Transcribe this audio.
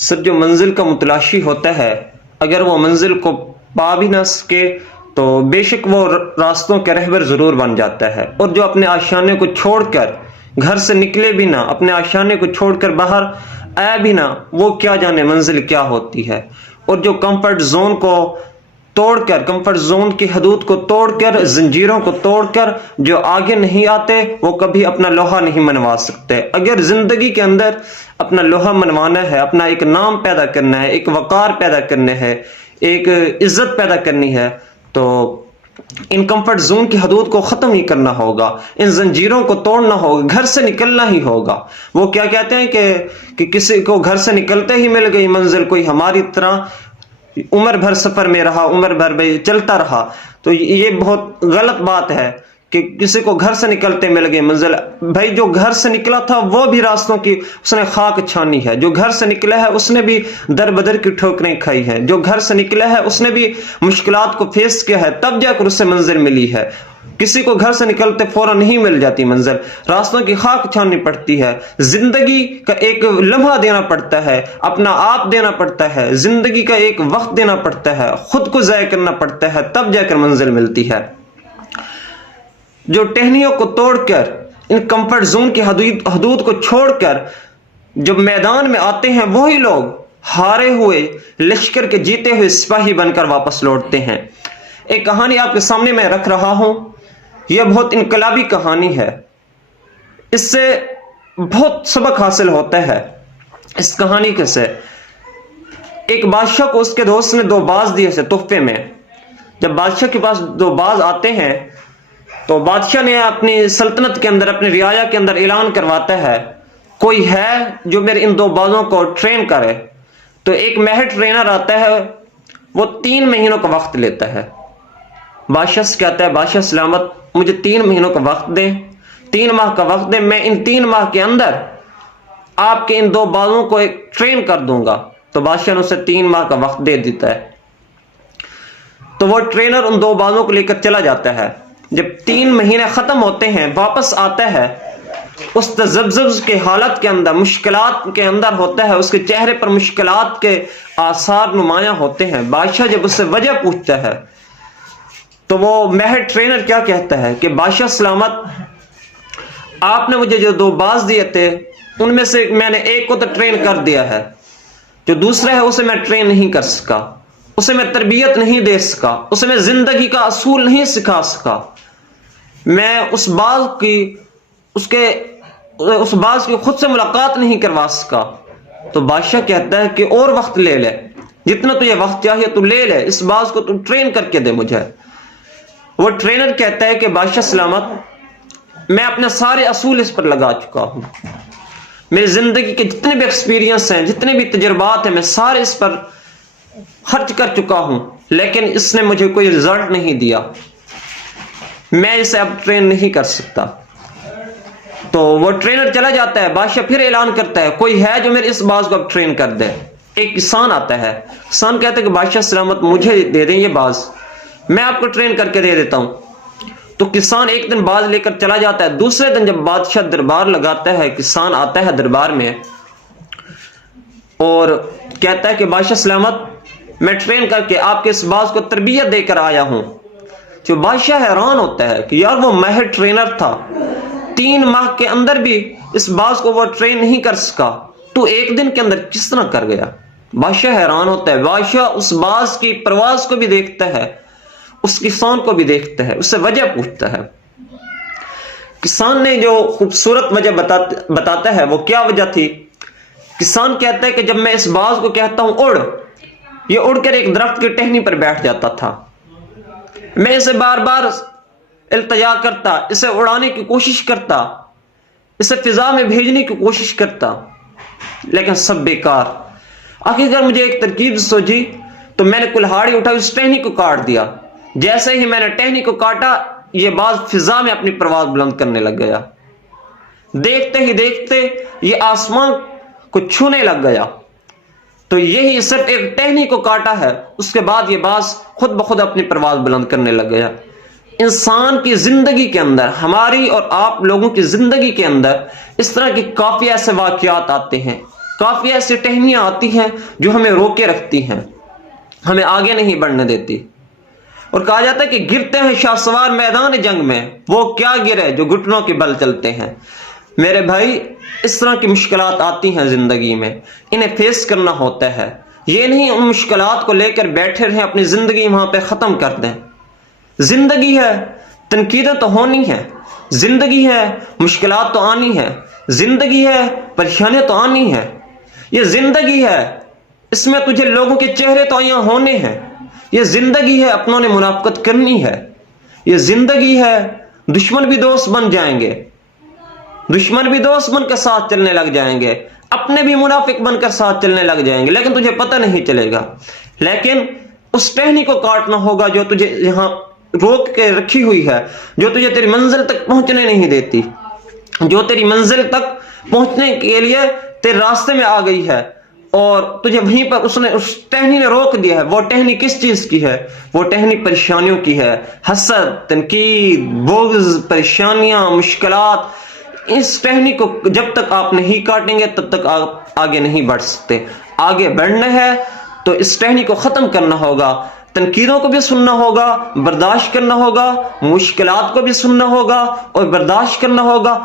سر جو منزل کا متلاشی ہوتا ہے اگر وہ منزل کو پا بھی نہ سکے تو بے شک وہ راستوں کے رہبر ضرور بن جاتا ہے، اور جو اپنے آشیانے کو چھوڑ کر گھر سے نکلے بھی نہ، اپنے آشیانے کو چھوڑ کر باہر آیا بھی نہ، وہ کیا جانے منزل کیا ہوتی ہے۔ اور جو کمفرٹ زون کو توڑ کر، کمفرٹ زون کی حدود کو توڑ کر، زنجیروں کو توڑ کر جو آگے نہیں آتے وہ کبھی اپنا لوہا نہیں منوا سکتے۔ اگر زندگی کے اندر اپنا لوہا منوانا ہے، اپنا ایک نام پیدا کرنا ہے، ایک وقار پیدا کرنا ہے، ایک عزت پیدا کرنی ہے، تو ان کمفرٹ زون کی حدود کو ختم ہی کرنا ہوگا، ان زنجیروں کو توڑنا ہوگا، گھر سے نکلنا ہی ہوگا۔ وہ کیا کہتے ہیں کہ کسی کو گھر سے نکلتے ہی مل گئی منزل، کوئی ہماری طرح عمر بھر سفر میں رہا، عمر بھر چلتا رہا، تو یہ بہت غلط بات ہے کہ کسی کو گھر سے نکلتے مل گئی منزل۔ بھائی جو گھر سے نکلا تھا وہ بھی راستوں کی اس نے خاک چھانی ہے، جو گھر سے نکلا ہے اس نے بھی در بدر کی ٹھوکریں کھائی ہیں، جو گھر سے نکلا ہے اس نے بھی مشکلات کو فیس کیا ہے، تب جا کر اسے منزل ملی ہے۔ کسی کو گھر سے نکلتے فوراً نہیں مل جاتی منزل، راستوں کی خاک چھاننی پڑتی ہے، زندگی کا ایک لمحہ دینا پڑتا ہے، اپنا آپ دینا پڑتا ہے، زندگی کا ایک وقت دینا پڑتا ہے، خود کو ضائع کرنا پڑتا ہے، تب جا کر منزل ملتی ہے۔ جو ٹہنیوں کو توڑ کر، ان کمفرٹ زون کی حدود کو چھوڑ کر جب میدان میں آتے ہیں وہی لوگ ہارے ہوئے لشکر کے جیتے ہوئے سپاہی بن کر واپس لوٹتے ہیں۔ ایک کہانی آپ کے سامنے میں رکھ رہا ہوں، یہ بہت انقلابی کہانی ہے، اس سے بہت سبق حاصل ہوتا ہے۔ اس کہانی کے سے ایک بادشاہ کو اس کے دوست نے 2 باز دیے تھے تحفے میں۔ جب بادشاہ کے پاس 2 باز آتے ہیں تو بادشاہ نے اپنی سلطنت کے اندر، اپنی رعایا کے اندر اعلان کرواتا ہے کوئی ہے جو میرے ان 2 بازوں کو ٹرین کرے۔ تو ایک ماہر ٹرینر آتا ہے، وہ 3 مہینوں کا وقت لیتا ہے۔ بادشاہ سے کہتا ہے بادشاہ سلامت مجھے 3 مہینوں کا وقت دیں، 3 ماہ کا وقت دیں، میں ان 3 ماہ کے اندر آپ کے ان 2 بازوں کو ایک ٹرین کر دوں گا۔ تو بادشاہ نے اسے 3 ماہ کا وقت دے دیتا ہے۔ تو وہ ٹرینر ان 2 بازوں کو لے کر چلا جاتا ہے۔ جب 3 مہینے ختم ہوتے ہیں واپس آتا ہے، اس تذبذب کے حالت کے اندر، مشکلات کے اندر ہوتا ہے، اس کے چہرے پر مشکلات کے آثار نمایاں ہوتے ہیں۔ بادشاہ جب اس سے وجہ پوچھتا ہے تو وہ ماہر ٹرینر کیا کہتا ہے کہ بادشاہ سلامت آپ نے مجھے جو 2 باز دیے تھے ان میں سے میں نے ایک کو تو ٹرین کر دیا ہے، جو دوسرا ہے اسے میں ٹرین نہیں کر سکا، اسے میں تربیت نہیں دے سکا، اسے میں زندگی کا اصول نہیں سکھا سکا، میں اس باز کی خود سے ملاقات نہیں کروا سکا۔ تو بادشاہ کہتا ہے کہ اور وقت لے لے، جتنا تجھے وقت چاہیے تو لے لے، اس باز کو تو ٹرین کر کے دے مجھے۔ وہ ٹرینر کہتا ہے کہ بادشاہ سلامت میں اپنے سارے اصول اس پر لگا چکا ہوں، میری زندگی کے جتنے بھی ایکسپیرینس ہیں، جتنے بھی تجربات ہیں، میں سارے اس پر خرچ کر چکا ہوں، لیکن اس نے مجھے کوئی رزلٹ نہیں دیا، میں اسے اب ٹرین نہیں کر سکتا۔ تو وہ ٹرینر چلا جاتا ہے۔ بادشاہ پھر اعلان کرتا ہے کوئی ہے جو میرے اس باز کو اب ٹرین کر دے۔ ایک کسان آتا ہے، کسان کہتا ہے کہ بادشاہ سلامت مجھے دے دیں یہ باز، میں آپ کو ٹرین کر کے دے دیتا ہوں۔ تو کسان ایک دن باز لے کر چلا جاتا ہے۔ دوسرے دن جب بادشاہ دربار لگاتا ہے، کسان آتا ہے دربار میں اور کہتا ہے کہ بادشاہ سلامت میں ٹرین کر کے آپ کے اس باز کو تربیت دے کر آیا ہوں۔ جو بادشاہ حیران ہوتا ہے کہ یار وہ ماہر ٹرینر تھا، 3 ماہ کے اندر بھی اس باز کو وہ ٹرین نہیں کر سکا، تو ایک دن کے اندر کس طرح کر گیا؟ بادشاہ حیران ہوتا ہے۔ بادشاہ اس باز کی پرواز کو بھی دیکھتا ہے، اس کسان کو بھی دیکھتا ہے، اس سے وجہ پوچھتا ہے۔ کسان نے جو خوبصورت وجہ بتاتا ہے وہ کیا وجہ تھی؟ کسان کہتا ہے کہ جب میں اس باز کو کہتا ہوں اڑ، یہ اڑ کر ایک درخت کی ٹہنی پر بیٹھ جاتا تھا، میں اسے بار بار التجا کرتا، اسے اڑانے کی کوشش کرتا، اسے فضا میں بھیجنے کی کوشش کرتا، لیکن سب بیکار۔ آخر مجھے ایک ترکیب سوچی تو میں نے کلہاڑی اٹھائی، اس ٹہنی کو کاٹ دیا۔ جیسے ہی میں نے ٹہنی کو کاٹا یہ باز فضا میں اپنی پرواز بلند کرنے لگ گیا، دیکھتے ہی دیکھتے یہ آسمان کو چھونے لگ گیا۔ تو یہی صرف ایک ٹہنی کو کاٹا ہے، اس کے بعد یہ باز خود بخود اپنی پرواز بلند کرنے لگ گیا۔ انسان کی زندگی کے اندر، ہماری اور آپ لوگوں کی زندگی کے اندر اس طرح کی کافی ایسے واقعات آتے ہیں، کافی ایسی ٹہنیاں آتی ہیں جو ہمیں روکے رکھتی ہیں، ہمیں آگے نہیں بڑھنے دیتی۔ اور کہا جاتا ہے کہ گرتے ہیں شاہ سوار میدان جنگ میں، وہ کیا گرے جو گھٹنوں کے بل چلتے ہیں۔ میرے بھائی، اس طرح کی مشکلات آتی ہیں زندگی میں، انہیں فیس کرنا ہوتا ہے۔ یہ نہیں ان مشکلات کو لے کر بیٹھے رہیں، اپنی زندگی وہاں پہ ختم کر دیں۔ زندگی ہے، تنقیدیں تو ہونی ہیں، زندگی ہے، مشکلات تو آنی ہے، زندگی ہے، پریشانیاں تو آنی ہیں، یہ زندگی ہے، اس میں تجھے لوگوں کے چہرے تو یہاں ہونے ہیں، یہ زندگی ہے، اپنوں نے منافقت کرنی ہے، یہ زندگی ہے، دشمن بھی دوست بن جائیں گے، دشمن بھی دوست بن کر ساتھ چلنے لگ جائیں گے، اپنے بھی منافق بن کر ساتھ چلنے لگ جائیں گے، لیکن تجھے پتہ نہیں چلے گا۔ لیکن اس ٹہنی کو کاٹنا ہوگا جو تجھے یہاں روک کے رکھی ہوئی ہے، جو تجھے تیری منزل تک پہنچنے نہیں دیتی، جو تیری منزل تک پہنچنے کے لیے تیرے راستے میں آ گئی ہے، اور تجھے وہیں پر اس ٹہنی نے روک دیا ہے۔ وہ ٹہنی کس چیز کی ہے؟ وہ ٹہنی پریشانیوں کی ہے، حسد، تنقید، بغض، پریشانیاں، مشکلات۔ اس ٹہنی کو جب تک آپ نہیں کاٹیں گے تب تک آپ آگے نہیں بڑھ سکتے۔ آگے بڑھنا ہے تو اس ٹہنی کو ختم کرنا ہوگا، تنقیدوں کو بھی سننا ہوگا، برداشت کرنا ہوگا، مشکلات کو بھی سننا ہوگا اور برداشت کرنا ہوگا،